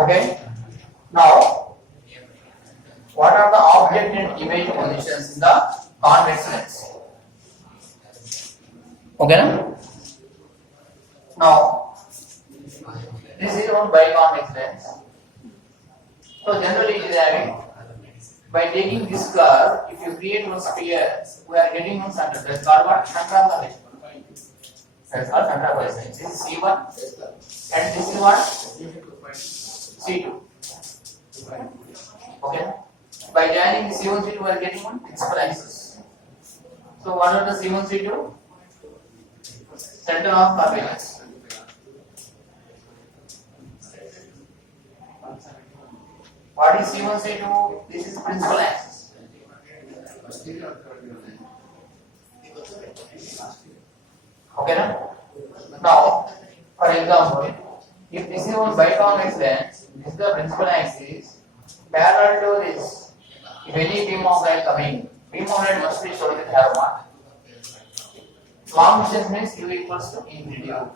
Okay. Now, what are the object and image positions in the convex lens? Okay. Now, this is one biconvex lens. So generally, it is having, by taking this curve, if you create one sphere, we are getting one center. That's called what? Center of the lens. That's called center of the lens. This is C1, and this is what? C2. Okay. By joining the C1, C2, we are getting one principal axis. So what are the C1, C2? Center of curvature. What is C1, C2? This is principal axis. Okay, now, for example, if this is one biconvex lens, this is the principal axis, parallel to this, if any beam of light coming, beam of light must be shown with arrow mark. Long distance means u equals to infinity. At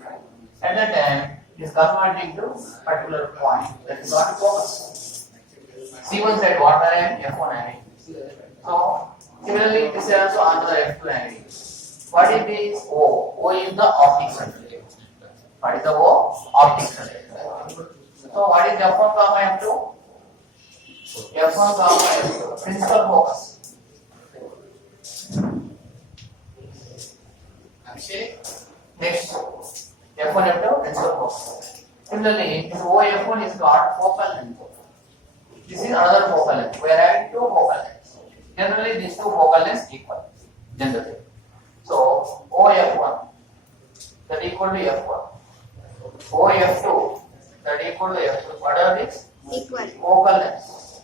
that time, it is converting to particular point. That is not focus. C1 side what I am? F1 I am. So, similarly, this is also another F2 angle. What is this? O. O is the optic center. What is the O? Optic center. So, what is F1 comma F2? F1 comma F2. Principal focus. Next, F1 F2 principal focus. Similarly, this OF1 is got focal length. This is another focal length. We are having two focal lengths. Generally, these two focal lengths equal. Generally. So, OF1 that equal to F1. OF2 that equal to F2. What are these? Equal. Focal lengths.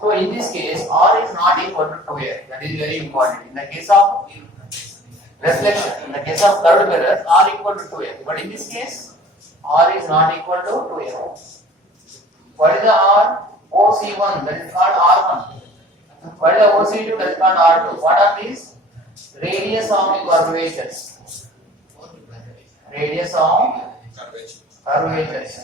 So, in this case, R is not equal to 2F. That is very important. In the case of reflection, in the case of curved mirrors, R equal to 2F. But in this case, R is not equal to 2F. What is the R? OC1, that is called R1. What is the OC2, that is called R2. What are these? Radius of the curvatures. Radius of curvatures.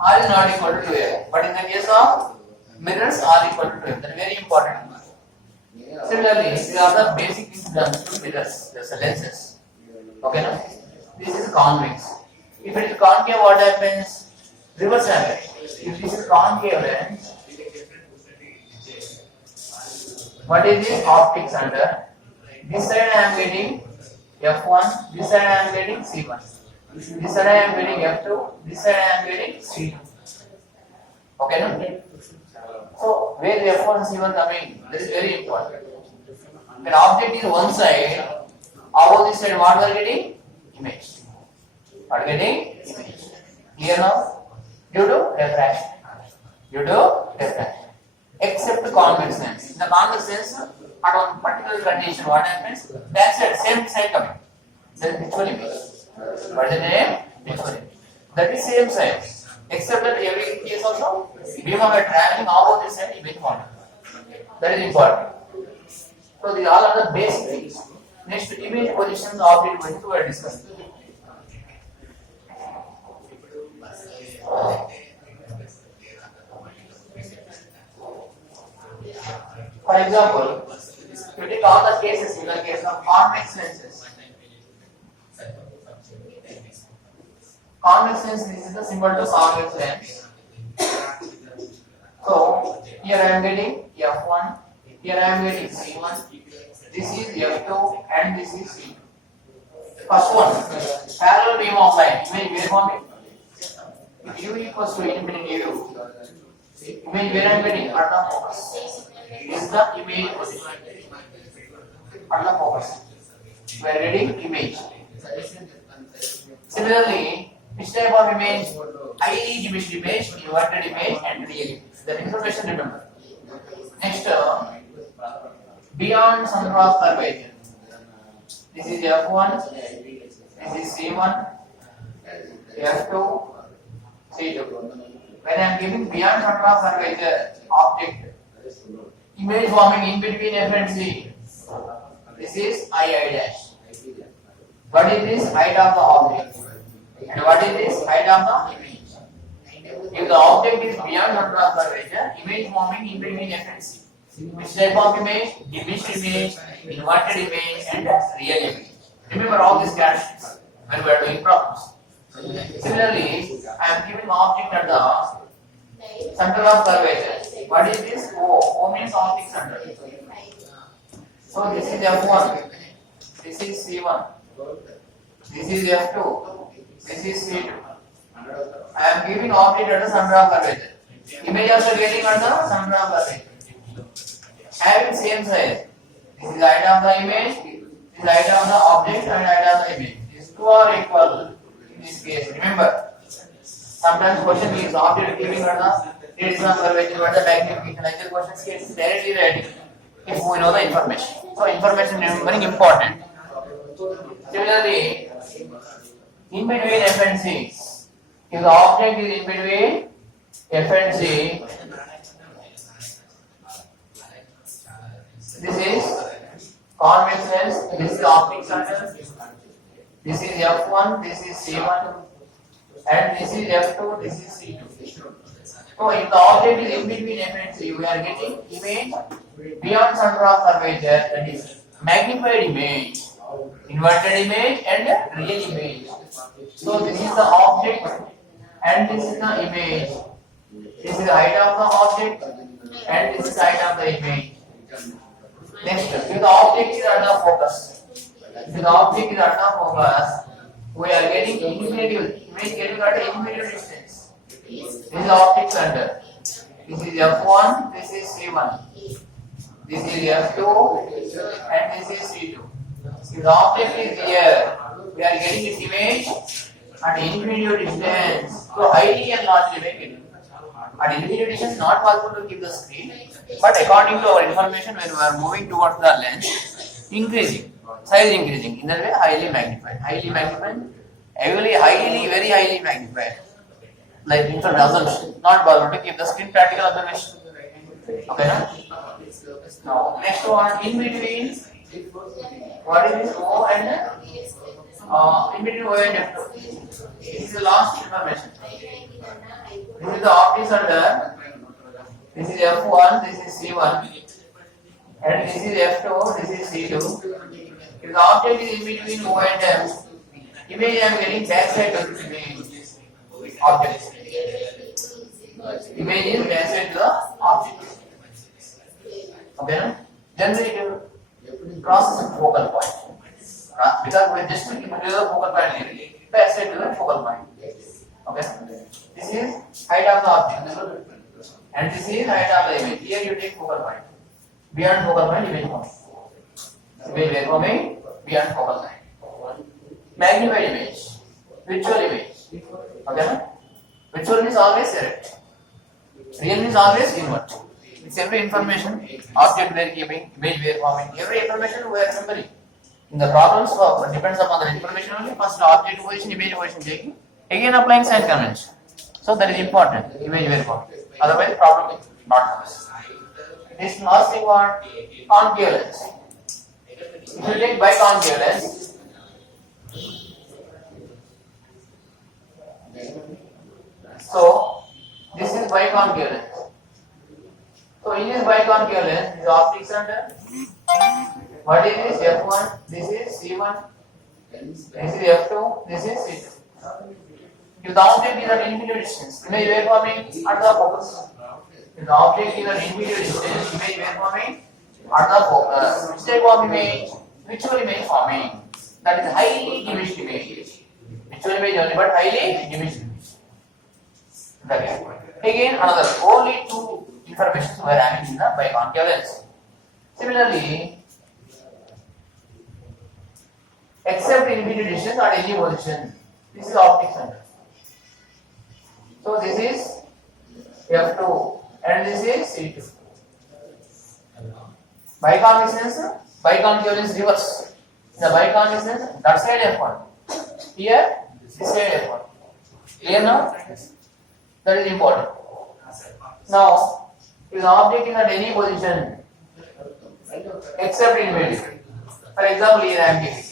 R is not equal to 2F. But in the case of mirrors, R equal to 2F. That is very important. Similarly, these are the basic things done to mirrors, the lenses. Okay, no? This is convex. If it is concave, what happens? Reverse happens. If this is concave lens, what is this? Optic center. This side I am getting F1, this side I am getting C1. This side I am getting F2, this side I am getting C2. Okay, no? So, where the F1 and C1 coming? That is very important. When object is one side, opposite side what we are getting? Image. What are getting? Image. Clear now? Due to refraction. Due to refraction. Except convex lens. In the convex lens, at one particular condition, what happens? That side, same side coming. That is visual image. What is the name? Visual image. That is same side. Except that every case also, beam of light traveling opposite side, image model. That is important. So these all are the basic things. Next, image positions, object positions we are discussing. For example, you take all the cases in the case of convex lenses. Convex lens, this is the symbol to convex lens. So, here I am getting F1, here I am getting C1, this is F2 and this is C2. First one, parallel beam of light, image where for me? If U equals to infinity U, image where I am getting out of focus. Is the image position. Out of focus. We are getting image. Similarly, which type of image? Highly dimensioned image, inverted image, and real image. The information remember. Next, beyond center of curvature. This is F1, this is C1, F2, C2. When I am giving beyond center of curvature object, image forming in between F and C. This is I dash. What is this? Height of the object. And what is this? Height of the image. If the object is beyond center of curvature, image forming in between F and C. Which type of image? Diminished image, inverted image, and real image. Remember all these characteristics when we are doing problems. Similarly, I am giving object at the center of curvature. What is this? O. O means optic center. So this is F1. This is C1. This is F2. This is C2. I am giving object at the center of curvature. Image also getting at the center of curvature. Having same size. This is height of the image. This is height of the object and height of the image. These two are equal in this case. Remember, sometimes question is object giving at the radius of curvature, what the magnification. Like the question is directly writing if we know the information. So information remembering important. Similarly, in between F and C, if the object is in between F and C, this is convex lens, this is optic center, this is F1, this is C1, and this is F2, this is C2. So if the object is in between F and C, we are getting image beyond center of curvature, that is magnified image, inverted image, and real image. So this is the object and this is the image. This is the height of the object and this is the height of the image. Next, if the object is at the focus, if the object is at the focus, we are getting infinitive image getting at the infinitive distance. This is the optic center. This is F1, this is C1. This is F2 and this is C2. If the object is here, we are getting its image at infinitive distance. So highly enlarged image. At infinitive distance, not possible to keep the screen, but according to our information, when we are moving towards the lens, increasing, size increasing. In that way, highly magnified, very highly magnified. Like infrared assumption, not possible to keep the screen, practical observation. Okay, no? Now, next one, in between, what is this O and in between O and F2? This is the last information. This is the optic center. This is F1, this is C1, and this is F2, this is C2. If the object is in between O and F, image I am getting backside to the image object. Image is backside to the object. Okay, no? Generally it will crosses the focal point. Because we are just looking at the focal point here, backside to the focal point. Okay? This is height of the object. And this is height of the image. Here you take focal point. Beyond focal point, image forming. Image forming beyond focal point. Magnified image. Virtual image. Okay? Virtual means always erect. Real means always invert. It's every information, object we are keeping, image we are forming, every information we are remembering. In the problems, depends upon the information only. First object position, image position taking. Again applying sign convention. So that is important, image we are forming. Otherwise problem is not comes. This last thing what? Concave lens. If you take biconcave lens, so this is biconcave lens. So in this biconcave lens, this is optic center. What is this? F1, this is C1, this is F2, this is C2. If the object is at inferior distance, image wave forming at the focus. If the object is at inferior distance, image wave forming at the focus. Which type of image? Virtual image forming. That is highly diminished image. Virtual image only, but highly diminished image. That is. Again, another only two informations were having in the biconcave lens. Similarly, except inferior distance at any position, this is optic center. So this is F2 and this is C2. Biconcave lens reverse. In the biconcave lens, that side F1. Here, this side F1. Clear now? That is important. Now, if the object is at any position except in image. For example, here I am getting.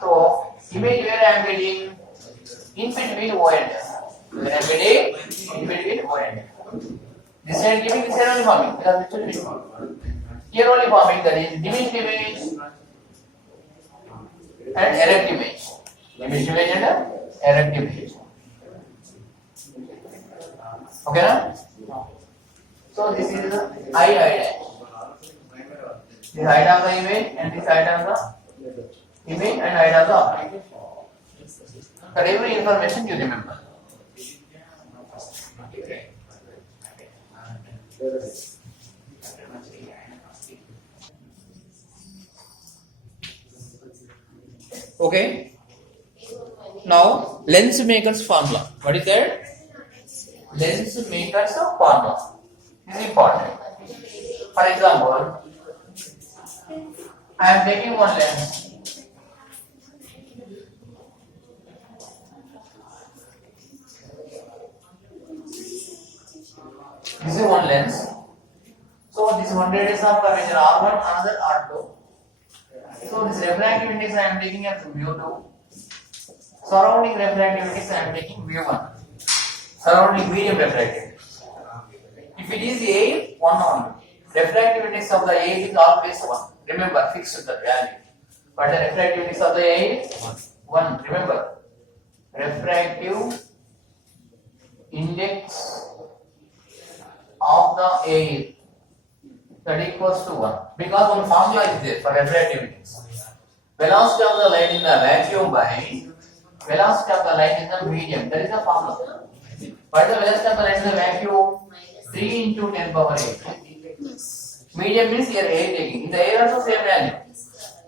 So, image where I am getting in between O and F. When I am getting in between O and F. This side giving, this side only forming. Because this is here only forming, that is diminished image and erect image. Diminished image and erect image. Okay, na? So this is the I dash. This height of the image and this height of the image and height of the object. That every information you remember. Okay. Now lens maker's formula. What is that? Lens maker's formula. This is important. For example, I am taking one lens. This is one lens. So this one radius of curvature R1, another R2. So this refractive index I am taking as mu2. Surrounding refractive index I am taking mu1. Surrounding medium refractive index. If it is A, 1 only. Refractive index of the A is always 1. Remember, fix the value. But the refractive index of the A is 1. Remember, refractive index of the A that equals to 1. Because one formula is there for refractive index. Velocity of the light in the vacuum by velocity of the light in the medium. That is the formula. What is the velocity of the light in the vacuum? 3 into 10 power 8. Medium means here A taking. In the air also same value.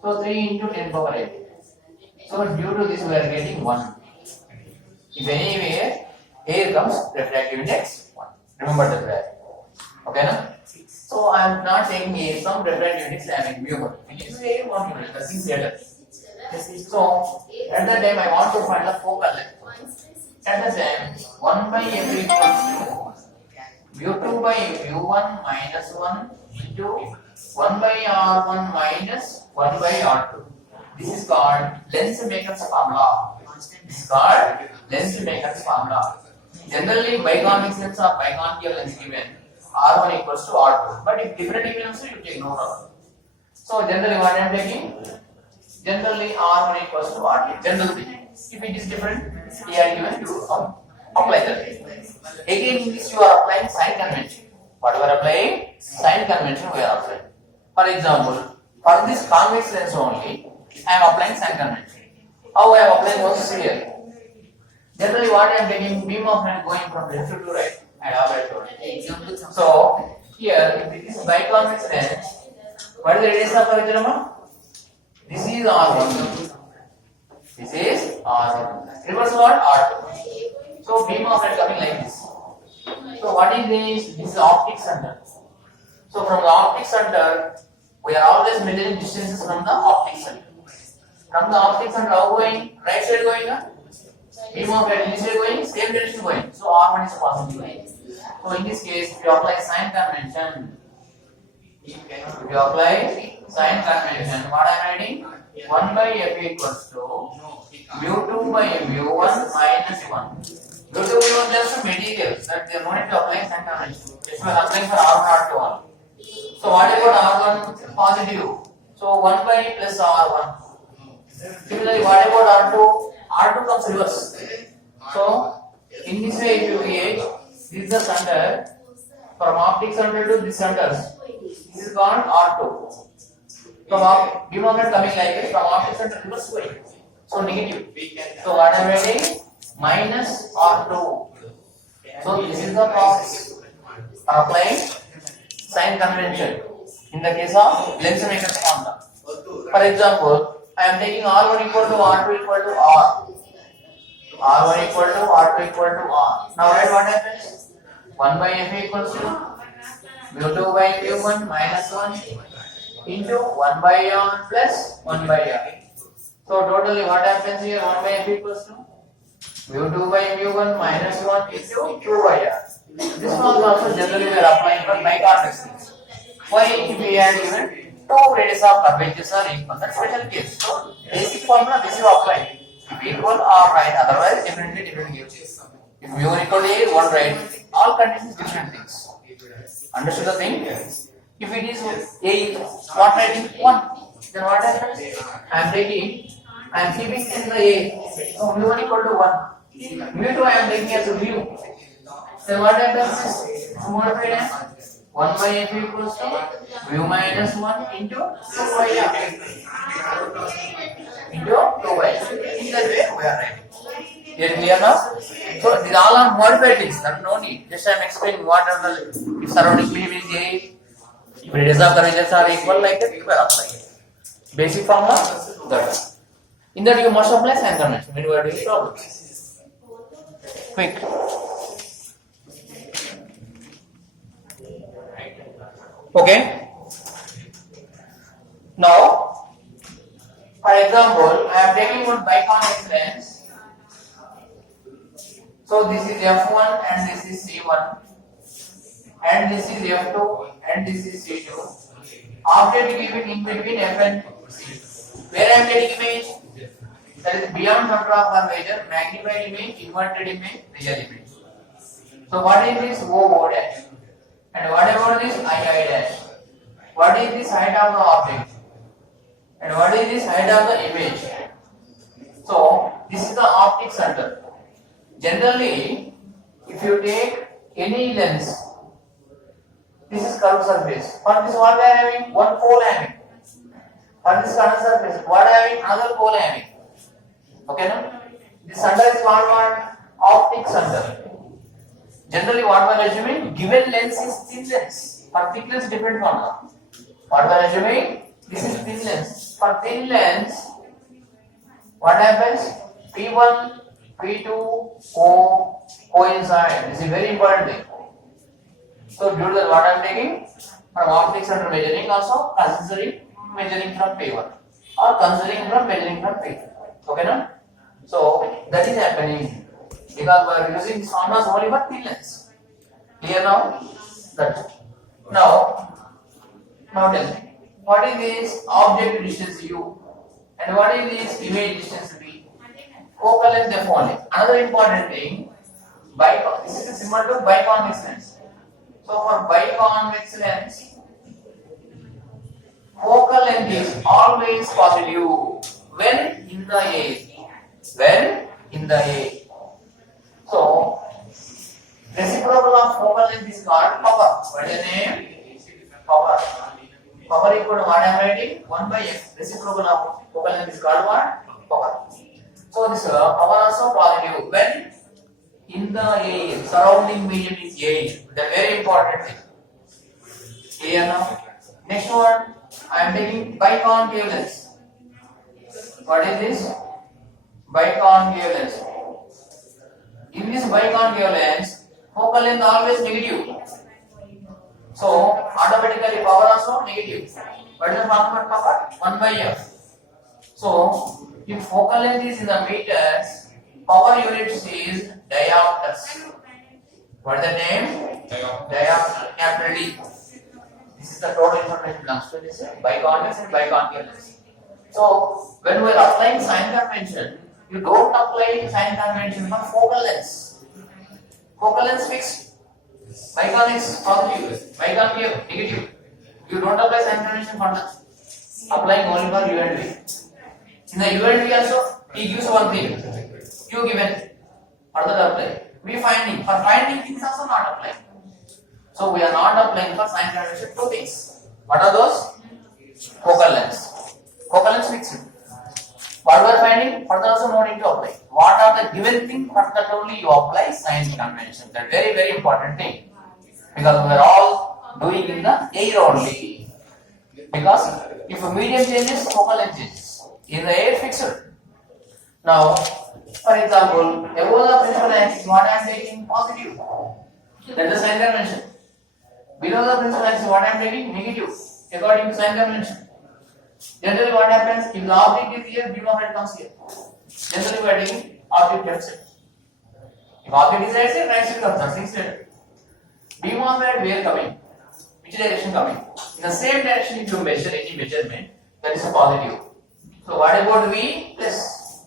So 3 into 10 power 8. So due to this we are getting 1. If anywhere air comes, refractive index 1. Remember that value. Okay, na? So I am not taking A, some refractive index I am in mu1. It is A, 1 unit, nothing later. So at that time I want to find the focal length. At the time 1 by F equals to mu2 by mu1 minus 1 into 1 by R1 minus 1 by R2. This is called lens maker's formula. This is called lens maker's formula. Generally, biconvex lens or biconveal lens given R1 equals to R2. But if different events, you take no problem. So generally, what I am taking? Generally, R1 equals to R2. Generally, if it is different, we are given to apply that. Again, in this you are applying sign convention. Whatever applying sign convention, we are applying. For example, for this convex lens only, I am applying sign convention. How I am applying was here. Generally, what I am taking beam of light going from left to right. I have already told. So here, if it is biconvex lens, what is the radius of curvature? This is R1. This is R1. Reverse what? R2. So beam of light coming like this. So what is this? This is optic center. So from the optic center, we are always measuring distances from the optic center. From the optic center, how going? Right side going up? Beam of light this way going, same direction going. So R1 is positive. So in this case, if you apply sign convention, what I am writing? 1 by F equals to mu2 by mu1 minus 1. Mu2 mu1 just material. That they are not applying sign convention. This was applying for R1 R2 only. So what about R1? Positive. So 1 by plus R1. Similarly, what about R2? R2 comes reverse. So in this way, if you gauge, this is the center. From optic center to this center, this is called R2. From beam of light coming like this, from optic center reverse way. So negative. So what I am writing? Minus R2. So this is the process for applying sign convention in the case of lens maker's formula. For example, I am taking R1 equal to R2 equal to R. R1 equal to R2 equal to R. Now write what happens? 1 by F equals to mu2 by mu1 minus 1 into 1 by R plus 1 by R. So totally what happens here? 1 by F equals to mu2 by mu1 minus 1 into 2 by R. This one also generally we are applying for biconvex lens. Why? If we are given two radius of curvatures are equal, that's special case. So basic formula this is applied. If equal, or right. Otherwise, definitely different gives. If mu equal to A, one right. All conditions different things. Understood the thing? If it is A is what writing 1, then what happens? I am keeping in the A. So mu1 equal to 1. Mu2 I am taking as a mu. Then what happens? Modified as 1 by f equals to mu minus 1 into 2 by f into 2 by f. In that way we are writing. Here clear now? So these all are modified things. That's no need. Just I am explaining what are the if surrounding medium is A. If radius of the regions are equal like that, you are applying it. Basic formula that. In that you must apply sign convention when you are doing problems. Quick. Okay. Now, for example, I am taking one biconvex lens. So this is F1 and this is C1 and this is F2 and this is C2. Object given in between F and C. Where I am getting image? That is beyond center of curvature, magnified image, inverted image, real image. So what is this O dash? And what about this I dash? What is this height of the object? And what is this height of the image? So this is the optic center. Generally, if you take any lens, this is curved surface. For this what we are having? One pole having. For this curved surface, what having? Another pole having. Okay, no? This center is called optic center. Generally, what we are assuming? Given lens is thin lens. For thick lens, different formula. What we are assuming? This is thin lens. For thin lens, what happens? P1, P2, coincide. This is very important thing. So due to that, what I am taking from optic center measuring also considering measuring from P1 or considering from measuring from P2. Okay, no? So that is happening because we are using this formulas only for thin lens. Clear now? That. Now tell me, what is this object distance U and what is this image distance V? Focal length F only. Another important thing, this is similar to biconvex lens. So for biconvex lens, focal length is always positive when in the A. When in the A. So reciprocal of focal length is called power. What is the name? Power. Power equal to what I am writing? 1 by f. Reciprocal of focal length is called what? Power. So this power also positive when in the A, surrounding medium is A. The very important thing. Clear now? Next one, I am taking biconcave lens. What is this? Biconcave lens. In this biconcave lens, focal length always negative. So automatically power also negative. What is the formula for power? 1 by f. So if focal length is in the meters, power units is diopters. What is the name? Diopter. Capital D. This is the total information belongs to this biconvex and biconcave lens. So when we are applying sign convention, you don't apply sign convention for focal lens. Focal lens fixed. Biconvex positive. Biconcave negative. You don't apply sign convention for that. Applying only for U and V. In the U and V also, he gives one thing. Q given. Further apply. We finding. For finding things also not applying. So we are not applying for sign convention two things. What are those? Focal lengths. Focal lengths fixed. What we are finding? Further also no need to apply. What are the given thing? For that only you apply sign convention. That very very important thing. Because we are all doing in the air only. Because if a medium changes, focal length changes. In the air fixed. Now, for example, above the principal axis, what I am taking? Positive. That is sign convention. Below the principal axis, what I am taking? Negative. According to sign convention. Generally, what happens? If the object is here, beam of light comes here. Generally, we are taking object left side. If object is right side, right side comes out. 6 side. Beam of light where coming? Which direction coming? In the same direction, if you measure any measurement, that is positive. So what about V? Plus.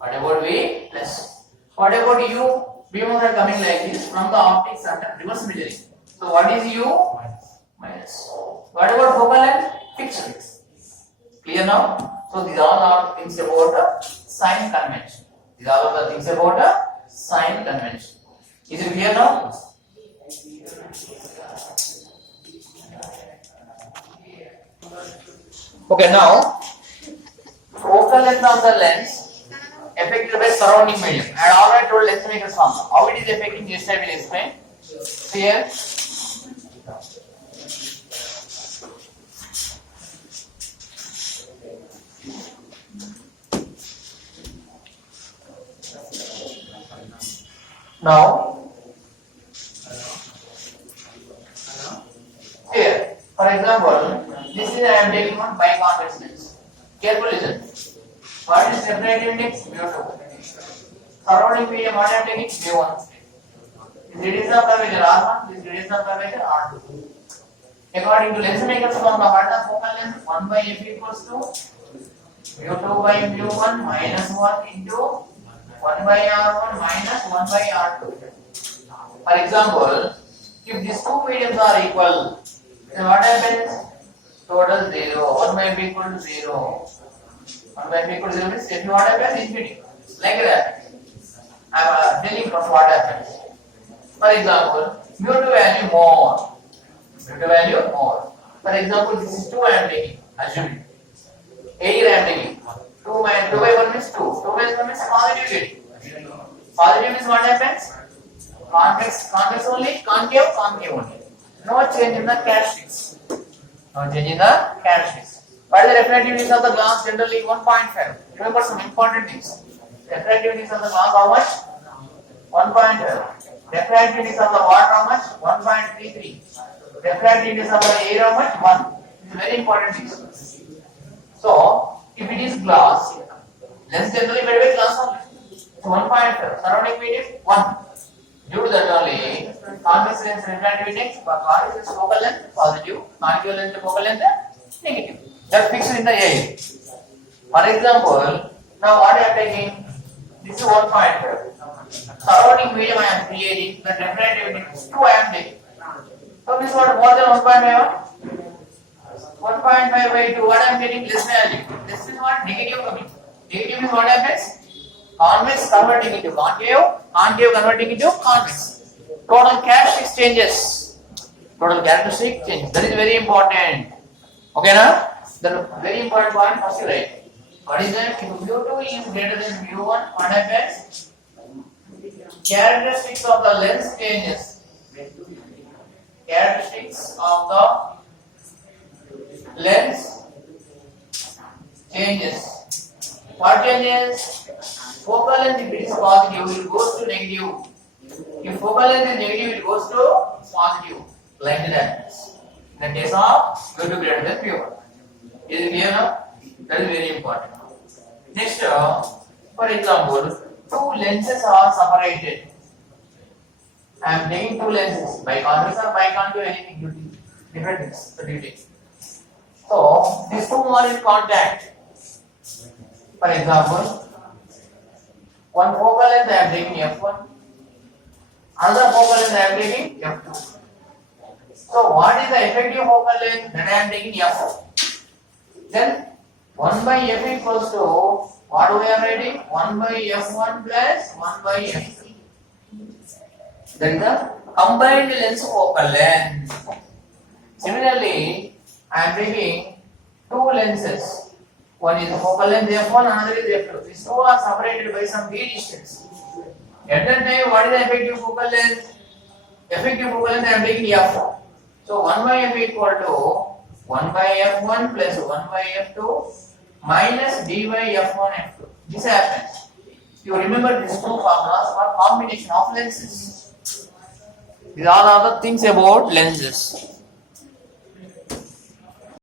What about V plus? What about U? Beams are coming like this from the optics under reverse measuring. So what is U? Minus. What about focal length? Fixed. Clear now? So these all are things about sign convention. These are all the things about sign convention. Is it clear now? Okay, now focal length of the lens affected by surrounding medium. I already told lens maker's formula. How it is affecting, just I will explain. Here. Now, here, for example, this is I am taking one biconvex lens. Careful listen. What is refractive index? mu2. Surrounding medium, what I am taking? mu1. This radius of curvature R1, this radius of curvature R2. According to lens maker's formula, what is the focal length? 1 by f equals to mu2 by mu1 minus 1 into 1 by R1 minus 1 by R2. For example, if these two mediums are equal, then what happens? Total 0. 1 by f equal to 0. 1 by f equal to 0 means if what happens? Infinity. Like that. I am telling you what happens. For example, mu2 value more. Mu2 value more. For example, this is 2 I am taking. Assuming. Here I am taking. 2 by 1 means 2. 2 by 1 means positive. Positive means what happens? Convex only, concave only. No change in the characteristics. No change in the characteristics. What is the refractivity of the glass? Generally 1.5. Remember some important things. Refractivity of the glass how much? 1.5. Refractivity of the water how much? 1.33. Refractivity of the air how much? 1. This is very important things. So, if it is glass, lens generally made by glass only. So 1.5. Surrounding medium 1. Due to that only, convex lens refractive index, convex lens focal length positive, concave lens focal length negative. That fixed in the air. For example, now what I am taking? This is 1.5. Surrounding medium I am creating, the refractive index 2 I am taking. So this is what more than 1.5. 1.5 by 2. What I am getting? Less value. This is what negative coming. Negative is what happens? Convex converting into concave, concave converting into convex. Total characteristics changes. Total characteristic changes. That is very important. Okay, now the very important point first you write. What is that? If mu2 is greater than mu1, what happens? Characteristics of the lens changes. Characteristics of the lens changes. What changes? Focal length, if it is positive, it goes to negative. If focal length is negative, it goes to positive. Like that. In the case of mu2 greater than mu1. Is it clear now? That is very important. Next, for example, two lenses are separated. I am taking two lenses, biconvex or biconcave, anything, different things, the duty. So, these two are in contact. For example, one focal length I am taking f1, another focal length I am taking f2. So what is the effective focal length that I am taking f4? Then 1 by f equals to what we are writing? 1 by f1 plus 1 by f2. That is the combined lens focal length. Similarly, I am taking two lenses. One is focal length f1, another is f2. These two are separated by some d distance. At that time, what is the effective focal length? Effective focal length I am taking f4. So 1 by f equal to 1 by f1 plus 1 by f2 minus d by f1 f2. This happens. You remember these two formulas for combination of lenses. These all are the things about lenses.